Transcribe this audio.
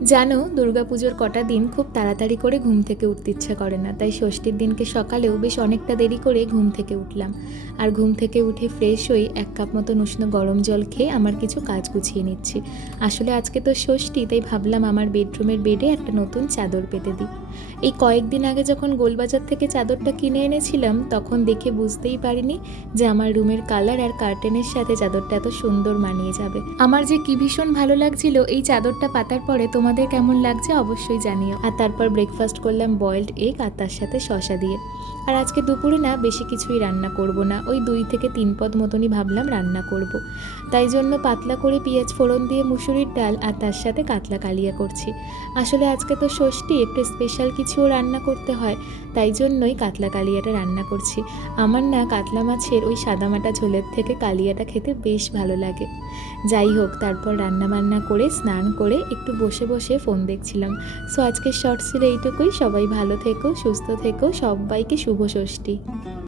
জানো, দুর্গাপুজোর কটা দিন খুব তাড়াতাড়ি করে ঘুম থেকে উঠতে ইচ্ছা করে না, তাই ষষ্ঠীর দিনকে সকালেও বেশ অনেকটা দেরি করে ঘুম থেকে উঠলাম। আর ঘুম থেকে উঠে ফ্রেশ হয়ে 1 কাপ মতন উষ্ণ গরম জল খেয়ে আমার কিছু কাজ গুছিয়ে নিচ্ছি। আসলে আজকে তো ষষ্ঠী, তাই ভাবলাম আমার বেডরুমের বেডে একটা নতুন চাদর পেতে দিই। এই কয়েকদিন আগে যখন গোলবাজার থেকে চাদরটা কিনে এনেছিলাম, তখন দেখে বুঝতেই পারিনি যে আমার রুমের কালার আর কার্টেনের সাথে চাদরটা এত সুন্দর মানিয়ে যাবে। আমার যে কি ভীষণ ভালো লাগছিল এই চাদরটা পাতার পরে। তোমাদের কেমন লাগছে অবশ্যই জানিও। আর তারপর ব্রেকফাস্ট করলাম বয়েলড এগ আর তার সাথে শসা দিয়ে। আর আজকে দুপুরে না বেশি কিছুই রান্না করব না, ওই 2 থেকে 3 পদ মতনই ভাবলাম রান্না করব। তাই জন্য পাতলা করে পেঁয়াজ ফোড়ন দিয়ে মুসুরির ডাল আর তার সাথে কাতলা কালিয়া করছি। আসলে আজকে তো ষষ্ঠী, একটু স্পেশাল কিছুও রান্না করতে হয়, তাই জন্যই কাতলা কালিয়াটা রান্না করছি। আমার না কাতলা মাছের ওই সাদামাটা ঝোলের থেকে কালিয়াটা খেতে বেশ ভালো লাগে। যাই হোক, তারপর রান্না বান্না করে স্নান করে একটু বসে বসে ফোন দেখছিলাম। সো আজকের শর্টস ছিল এইটুকুই। সবাই ভালো থেকো, সুস্থ থেকো, সবাইকে শুভ ষষ্ঠী।